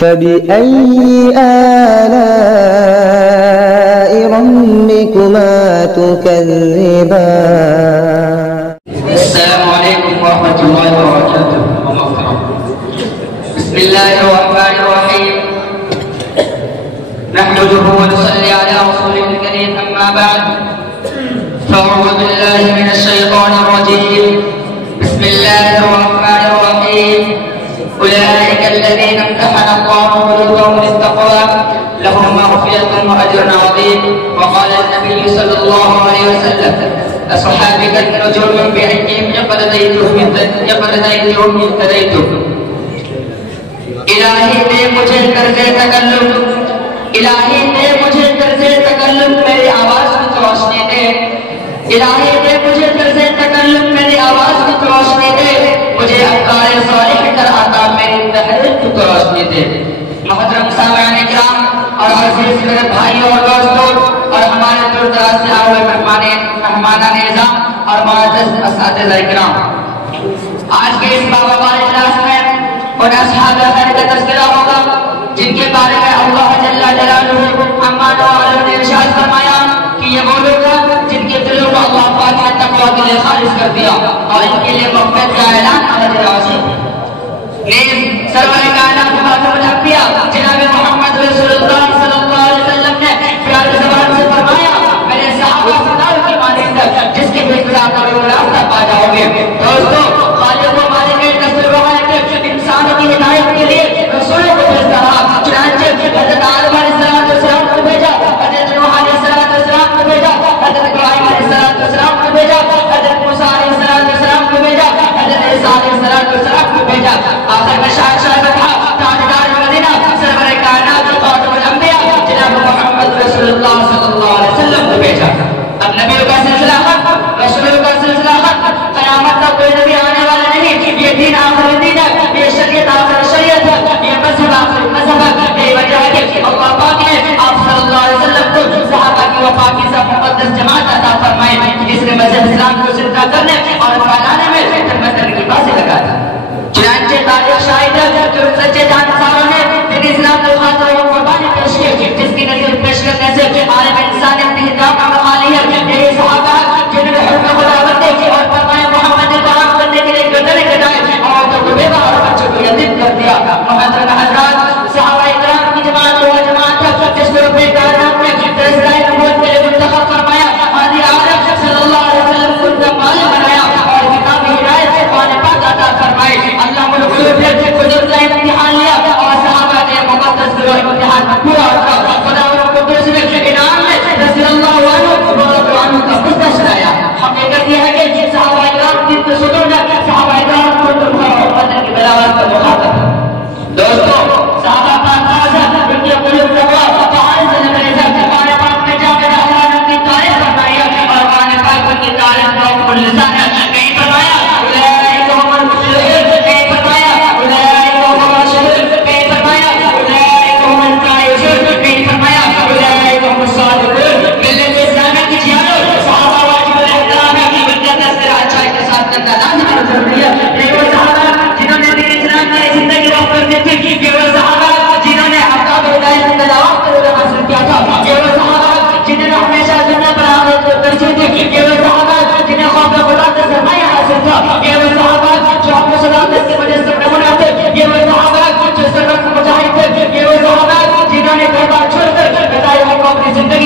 فبأي آلاء ربكما تكذبان. السلام عليكم ورحمة الله وبركاته. بسم الله الرحمن الرحيم. نحمده ونصلي على رسوله الكريم، أما بعد، فأعوذ بالله من الشيطان الرجيم. بسم الله الرحمن الرحيم. أولئك الذين امتحن الله قلوبهم للتقوى لهم مغفرة وأجر عظيم. وقال النبي صلى الله عليه وسلم: أصحابي كالنجوم بأيهم يقتديتهم اهتديتم. الہی دے مجھے طرز تکلم، الہی دے مجھے طرز تکلم میری آواز کو روشنی دے، الہی دے مجھے طرز تکلم میری آواز کو روشنی دے، مجھے افکار صالح کر عطا میری تحریر کو روشنی دے. محترم سامعین کرام اور عزیز میرے بھائیوں اور دوستوں اور ہمارے دور دراز سے آئے ہوئے مہمانان نظام اور معزز اساتذہ کرام، آج کے اس بابا اجلاس میں ان اصحاب خیر کا تذکرہ ہوگا جن کے بارے میں اللہ جل جلالہ امان و علم نے ارشاد فرمایا کہ یہ وہ لوگ ہیں جن کے دلوں کو اللہ پاک نے تقوی کے لیے خالص کر دیا اور ان کے لیے مغفرت کا اعلان اجر عظیم. نیز سرور کائنات خاتم الانبیاء جناب محمد رسول اللہ صلی اللہ علیہ وسلم نے پیاری زبان سے فرمایا: میرے صحابہ سردار کی مانند جس کے بھی اختیار کرو راستہ پا جاؤ گے. دوستو، خالق و مالک نصر و حیات انسانوں کی ہدایت کے لیے رسولوں کو بھیجتا رہا. چنانچہ حضرت آدم علیہ السلام کو بھیجا، حضرت نوح علیہ السلام کو بھیجا، حضرت ابراہیم علیہ السلام کو بھیجا، حضرت موسیٰ علیہ السلام کو بھیجا، حضرت عیسیٰ علیہ السلام کو بھیجا. آخر میں شاہنشاہ فتح تاجدار مدینہ سرور کائنات خاتم الانبیاء جناب محمد رسول اللہ صلی اللہ علیہ وسلم کو بھیجا. اب نبیوں کا سلسلہ ختم، رسولوں کا سلسلہ ختم، قیامت تک کوئی نبی آنے والا نہیں. یہ دین آخری دین ہے، یہ شریعت آخری شریعت ہے، یہ مذہب آخری مذہب ہے. یہی وجہ ہے کہ اللہ پاک نے آپ صلی اللہ علیہ وسلم کو صحابہ کی وفاقیزہ مقدس جماعت عطا فرمائی جس نے مذہب اسلام کو زندہ کرنے اور پھیلانے میں خدمت کرنے کی باتیں لگا دی. چنانچہ تاریخ شاہد ہے کہ ان سچے جانساروں نے دین اسلام کے خاطر وہ قربانی پیش کی جس کی نظر پیش کرنے سے عالم انسانیت کی ہدایت کا خالی ہے. یہی صحابہ جنہوں نے حکم خداوندی کی اور فرمایا محمد کو عام کرنے کے لیے گردنیں کٹائیں اور تو بیوہ اور بچوں کو یتیم کر دیا. محترم حضرات، صحابہ اکرام کی جماعت وہ جماعت ہے جس کو رب کائنات نے رسالہ نبوت کے لیے منتخب فرمایا. حاضر عالم صلی اللہ علیہ وسلم کو ان کا مالک بنایا اور کتاب ہدایت سے قرآن پاک عطا فرمائی. اللہ ملک نے قدرت کا امتحان لیا اور صحابہ نے مقدس کو امتحان پورا کیا. خدا ان کو دوسرے انعام میں رضی اللہ عنہ کا قصہ سنایا. حقیقت یہ ہے کہ صحابہ اکرام جن کے صدور نے صحابہ اکرام کو بدر کی بلاوت کا مخاطب. دوستو، صحابہ کا انداز ہے ان کے قلوب تقویٰ فعال سے نظر عزت قرآن پاک میں جا کر اللہ نے اپنی تعریف فرمائی ہے اور قرآن پاک ان کی تعریف کا حکم لسان ہے. کہیں فرمایا اولئک هم المفلحون، کہیں فرمایا اولئک هم الراشدون، کہیں فرمایا اولئک هم الفائزون، کہیں فرمایا اولئک هم الصادقون. ملت اسلامیہ کی جانو صحابہ واجب الاحترام ہے، ان کا تذکرہ اچھائی کے ساتھ کرنا لازم اور ضروری ہے. یہ وہ صحابہ جنہوں نے دین اسلام کی زندگی وقت کرتے تھے، یہ وہ صحابہ جنہوں نے حقاب ہدایت کا دعوت کو حاصل کیا تھا، یہ وہ صحابہ جنہوں نے ہمیشہ سنت پر عمل کرتے تھے، یہ وہ صحابہ جنہیں خوف خدا کا سرمایہ حاصل تھا، یہ وہ صحابہ جو اپنے صداقت کی وجہ سے نمونہ تھے، یہ وہ صحابہ جو سرت مجاہد تھے، یہ وہ صحابہ جنہوں نے گھر بار چھوڑ کر بتائی کو اپنی زندگی